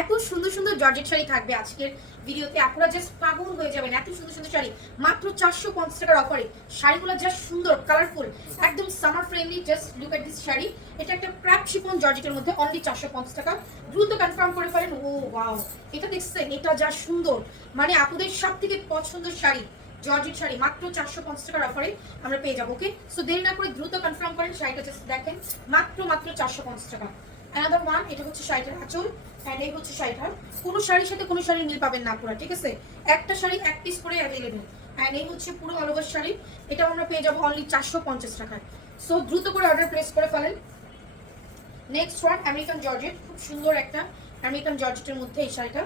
এত সুন্দর সুন্দর জর্জেট শাড়ি থাকবে আজকের ভিডিওতে, আপনারা জাস্ট পাগল হয়ে যাবেন। এত সুন্দর সুন্দর শাড়ি মাত্র 450 টাকার অফারে। শাড়িগুলো জাস্ট সুন্দর, কালারফুল, একদম summer friendly. Just look at this sari. এটা একটা ক্র্যাপ শিফন জর্জেটের মধ্যে, অনলি 450 টাকা। দ্রুত কনফার্ম করে ফেলেন। ও ওয়াও, এটা দেখছেন? এটা যা সুন্দর, মানে আপুদের সব থেকে পছন্দের শাড়ি, জর্জেট শাড়ি মাত্র 450 টাকার অফারে আমরা পেয়ে যাবো। ওকে, সো দেরি না করে দ্রুত কনফার্ম করেন। শাড়িটা জাস্ট দেখেন, মাত্র 450 টাকা। অ্যানাদার ওয়ান, এটা হচ্ছে শাড়িটার আঁচল, অ্যান্ড এই হচ্ছে শাড়িটার। কোনো শাড়ির সাথে কোনো শাড়ি মিল পাবেন না পুরো, ঠিক আছে? একটা শাড়ি এক পিস করে অ্যাভেলেবেল। অ্যান্ড এই হচ্ছে পুরো অল ওভার শাড়ি। এটাও আমরা পেয়ে যাবো অনলি 450 টাকায়। সো দ্রুত করে অর্ডার প্লেস করে ফেলেন। Next one, American georgette. খুব সুন্দর একটা আমেরিকান জর্জেটের মধ্যে এই শাড়িটা।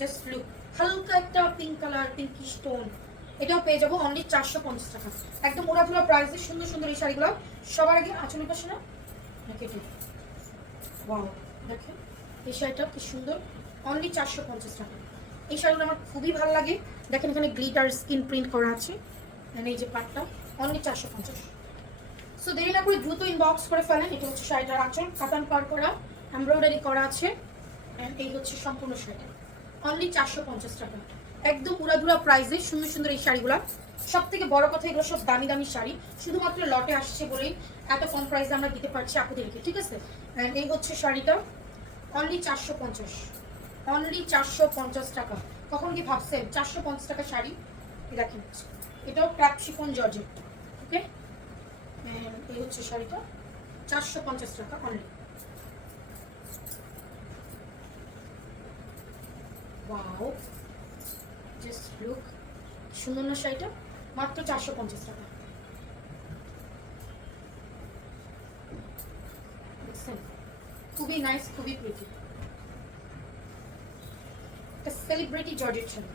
জাস্ট লুক, হালকা একটা পিঙ্ক কালার, পিঙ্কি স্টোন। এটাও পেয়ে যাবো অনলি 450 টাকা। একদম ওড়াধুরা প্রাইসে সুন্দর সুন্দর এই শাড়িগুলো। সবার আগে আঁচলের পাশে না কেটে, ওয়াও দেখেন এই শাড়িটা কি সুন্দর, অনলি 450 টাকা। এই শাড়িগুলো আমার খুবই ভালো লাগে। দেখেন এখানে গ্লিটার স্কিন প্রিন্ট করা আছে, এই যে পাটটা, অনলি 450। সো দেরি না করে দ্রুত ইনবক্স করে ফেলেন। এটা হচ্ছে শাড়িটার আঁচল, কাতান পার করা, এমব্রয়ডারি করা আছে। অ্যান্ড এই হচ্ছে সম্পূর্ণ শাড়িটা, অনলি 450 টাকা। একদম উড়াধুরা প্রাইসে সুন্দর সুন্দর এই শাড়িগুলো। সব থেকে বড় কথা, এগুলো সব দামি দামি শাড়ি, শুধুমাত্র লটে আসছে বলেই এত কম প্রাইসে আমরা দিতে পারছি আপনাদেরকে, ঠিক আছে? অ্যান্ড এই হচ্ছে শাড়িটা, অনলি 450, অনলি 450 টাকা। কখন কি ভাবছেন 450 টাকা শাড়ি? দেখেন, এটাও ক্র্যাপ শিফন জর্জেট। ওকে, এই হচ্ছে শাড়িটা, 450 টাকা অনলি। ওয়াও, জাস্ট লুক, সুন্দর না শাড়িটা? মাত্র 450 টাকা। দেখছেন, খুবই নাইস, খুবই প্রিটি, একটা সেলিব্রিটি জর্জেট শাড়ি।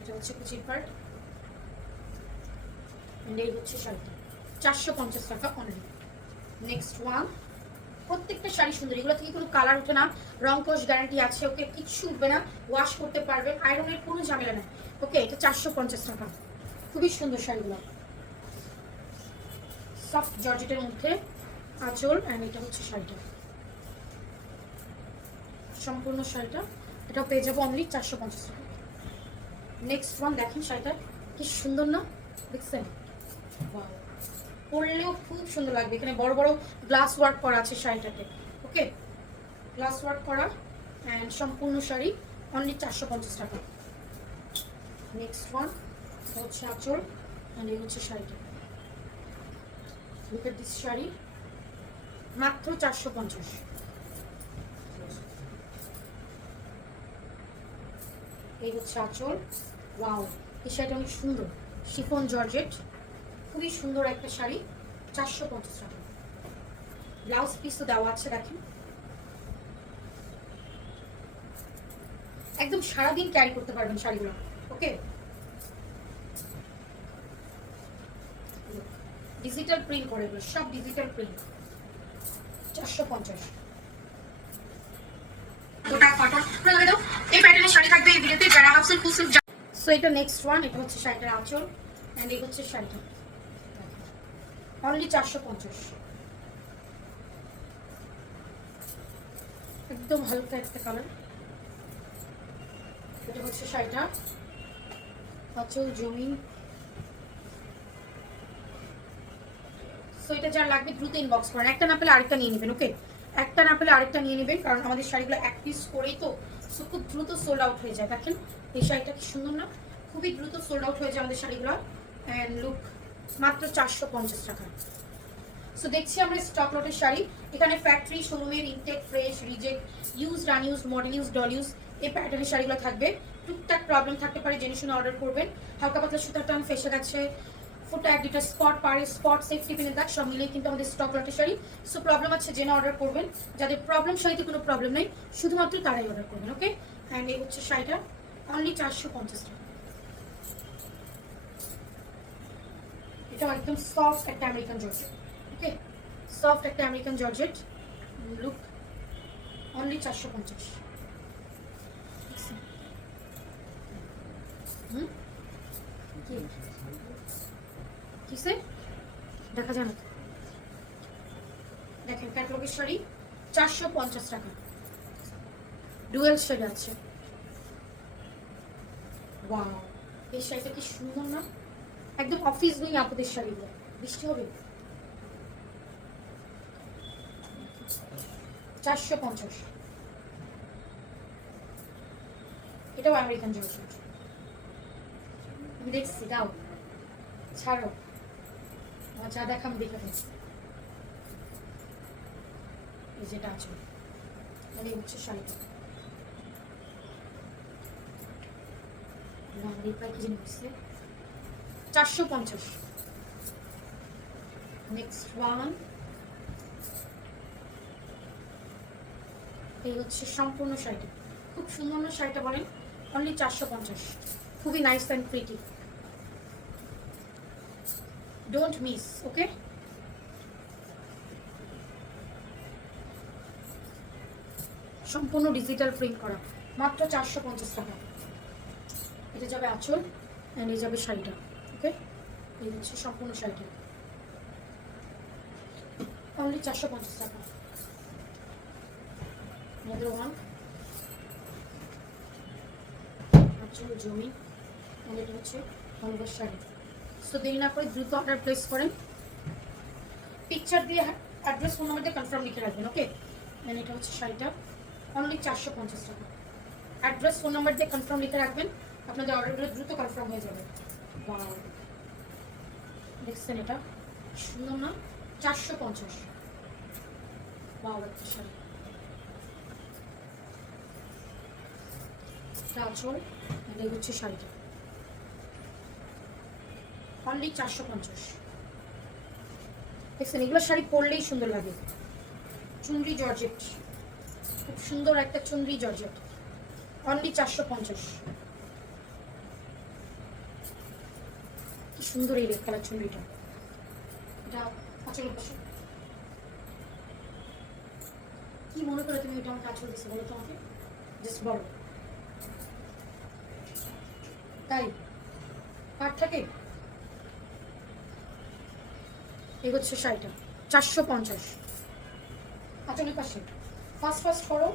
এটা হচ্ছে কুচির পার্ট, এন্ড এই হচ্ছে শাড়িটা, 450 টাকা অনলি। নেক্সট ওয়ান, প্রত্যেকটা শাড়ি সুন্দর, এগুলো থেকে কোনো কালার উঠে না, রং কোশ গ্যারান্টি আছে। ওকে, কিচ্ছু উঠবে না, ওয়াশ করতে পারবেন, আয়রনের কোনো ঝামেলা নেই। ওকে, এটা 450 টাকা। খুবই সুন্দর শাড়িগুলো, সফট জর্জেটের মধ্যে আঁচল, অ্যান্ড এটা হচ্ছে শাড়িটা, সম্পূর্ণ শাড়িটা। এটাও পেয়ে যাবো অনলি 450 টাকা। নেক্সট ওয়ান, দেখেন শাড়িটা কি সুন্দর না? দেখছেন? পরলেও খুব সুন্দর লাগবে। এখানে বড় বড় গ্লাস ওয়ার্ক করা আছে শাড়িটাতে। ওকে, গ্লাস ওয়ার্ক করা, অ্যান্ড সম্পূর্ণ শাড়ি, অনলি 450 টাকা। নেক্সট ওয়ান হচ্ছে আঁচল, অ্যান্ড এই হচ্ছে শাড়িটা। লুক এট দিস শাড়ি, মাত্র 450। এই হচ্ছে আঁচল। ওয়াও, এই শাড়িটা অনেক সুন্দর, শিফন জর্জেট, খুবই সুন্দর একটা শাড়ি, 450 টাকা। ব্লাউজ পিসও দেওয়া আছে, দেখেন। একদম সারাদিন ক্যারি করতে পারবেন শাড়িগুলো। ওকে, ডিজিটাল প্রিন্ট করে, এগুলো সব ডিজিটাল প্রিন্ট, 450। এই প্যাটার্নের শাড়ি থাকবে এই ভিডিওতে, যারা ভাবছেন ফুল স্লিভ। সো এটা নেক্সট ওয়ান, এটা হচ্ছে শাড়িটার আঁচল, অ্যান্ড এই হচ্ছে শাড়িটা, অনলি 450। একদম হালকা একটা কালার। এটা হচ্ছে শাড়িটা, আঁচল, জমি। সো এটা যার লাগবে দ্রুত ইনবক্স করেন। একটা না পেলে আরেকটা নিয়ে নেবেন। ওকে, একটা না পেলে আরেকটা নিয়ে নেবেন, কারণ আমাদের শাড়িগুলো এক পিস করেই তো, সো খুব দ্রুত সোল্ড আউট হয়ে যায়। দেখেন এই শাড়িটা কি সুন্দর না? খুবই দ্রুত সোল্ড আউট হয়ে যায় আমাদের শাড়িগুলো। অ্যান্ড লুক, মাত্র 450 টাকা। সো দেখছি আমরা স্টক লটের শাড়ি। এখানে ফ্যাক্টরি, শোরুমের, intake, fresh, reject, used, unused, model use, doll use, এই প্যাটার্নের শাড়িগুলো থাকবে। টুকটাক প্রবলেম থাকতে পারে, জেনে শুনে অর্ডার করবেন। হালকা পাতলা সুতার টান, ফেসে গেছে, ফুটা এক দুটা স্পট, পারে স্পট, সেফটি পিনের দাগ, সব মিলিয়ে কিন্তু আমাদের স্টক লটের শাড়ি। সো প্রবলেম আছে জেনে অর্ডার করবেন। যাদের প্রবলেম, শাড়িতে কোনো প্রবলেম নেই, শুধুমাত্র তারাই অর্ডার করবেন। ওকে, অ্যান্ড এই হচ্ছে শাড়িটা, অনলি 450 টাকা। এটাও একদম সফট একটা আমেরিকান জর্জেট। ওকে, সফট একটা আমেরিকান জর্জেট, লুক, অনলি 450। কিসে দেখা যায় না? দেখেন ক্যাটালগের শাড়ি, 450 টাকা। ডুয়েল শেড আছে। ওয়াও, এই শাড়িটা কি সুন্দর না? একদম অফিস গোয়িং আপুদের শাড়িগুলো। বৃষ্টি হবে। 450। এটাও আমেরিকান জর্জেট। আমি দেখছি, দাও ছাড়ো, আমার যা দেখাম দেখে ফেলছি। এই যেটা আছে মানে হচ্ছে শাড়িটা। কি জিনিস হচ্ছে 450। নেক্সট ওয়ান, এই হচ্ছে সম্পূর্ণ শাড়িটা। খুব সুন্দর না শাড়িটা বলেন? অনলি 450। খুবই nice and pretty. Don't miss, okay? সম্পূর্ণ ডিজিটাল প্রিন্ট করা, মাত্র 450 টাকা। এটা যাবে আঁচল অ্যান্ড এই যাবে শাড়িটা, ওকে? এই হচ্ছে সম্পূর্ণ শাড়িটা, অনলি 450 টাকা। another one, আঁচল জমি, and এটা হচ্ছে হলুদের শাড়ি। সো দেরি না করে দ্রুত অর্ডার প্লেস করেন। পিকচার দিয়ে অ্যাড্রেস ফোন নাম্বার দিয়ে কনফার্ম লিখে রাখবেন, ওকে? এন্ড এটা হচ্ছে শাড়িটা, অনলি 450 টাকা। অ্যাড্রেস ফোন নাম্বার দিয়ে কনফার্ম লিখে রাখবেন, আপনাদের অর্ডারগুলো দ্রুত কনফার্ম হয়ে যাবে। ওয়াও, দেখছেন এটা সুন্দর না? 450। ওয়াও, একটা শাড়ি। এটা আঁচল, এই হচ্ছে শাড়িটা, অনলি 450। দেখছেন, এগুলো শাড়ি পরলেই সুন্দর লাগে। চুনরি জর্জেট, খুব সুন্দর একটা চুনরি জর্জেট, অনলি 450। কি সুন্দর এই রেড কালার চুনরিটা। এটা আঁচলের পাশে। কি মনে করে তুমি এটা আমাকে আঁচল দিচ্ছে বলো তো আমাকে? জাস্ট বলো। তাই কার থাকে? এই হচ্ছে শাড়িটা, 450। আঁচলের পাশে ফার্স্ট ফার্স্ট করো।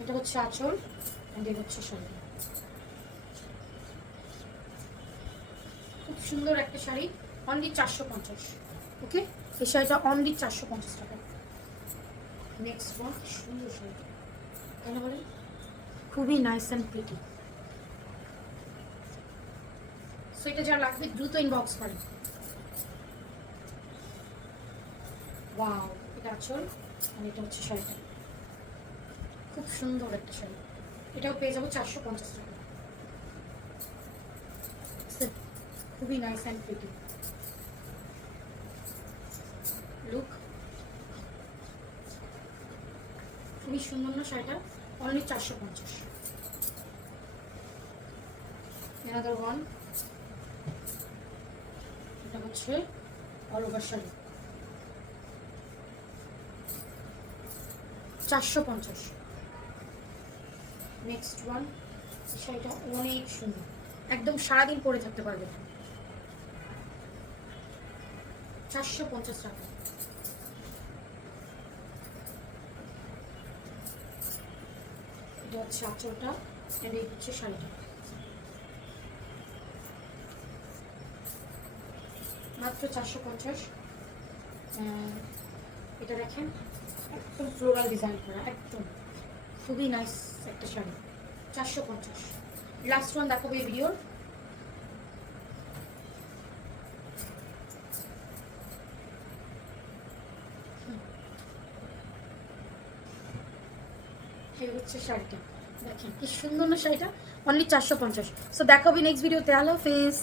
এটা হচ্ছে আঁচল এন্ড এই হচ্ছে শাড়ি। খুব সুন্দর একটা শাড়ি, অনলি 450, ওকে? এই শাড়িটা অনলি 450 টাকা। নেক্সট ওয়ান, সুন্দর শাড়ি, কেন বলেন? খুবই নাইস অ্যান্ড প্রিটি। সো এটা যা লাগবে দ্রুত ইনবক্স করেন। ওয়াও, এটা আঁচল আর এটা হচ্ছে শাড়িটা। খুব সুন্দর একটা শাড়ি, এটাও পেয়ে যাবো 450 টাকা। খুবই নাইস অ্যান্ড প্রিটি লুক। খুবই সুন্দর না শাড়িটা? অনলি 450। another one, এটা হচ্ছে all over sari, 450। Next one, শাড়িটা অনেক সুন্দর, একদম সারাদিন পরে থাকতে পারবে, 450 টাকা। এটা হচ্ছে আঁচলটা এন্ড এই হচ্ছে শাড়িটা, মাত্র 450। এটা দেখেন একদম ফ্লোরাল ডিজাইন করা, একদম খুবই নাইস একটা শাড়ি, 450। লাস্ট ওয়ান দেখাবো এই ভিডিওর। এই হচ্ছে শাড়িটা, দেখেন কি সুন্দর না শাড়িটা? অনলি 450। সো দেখাবো নেক্সট ভিডিওতে। আল্লাহ হাফেজ।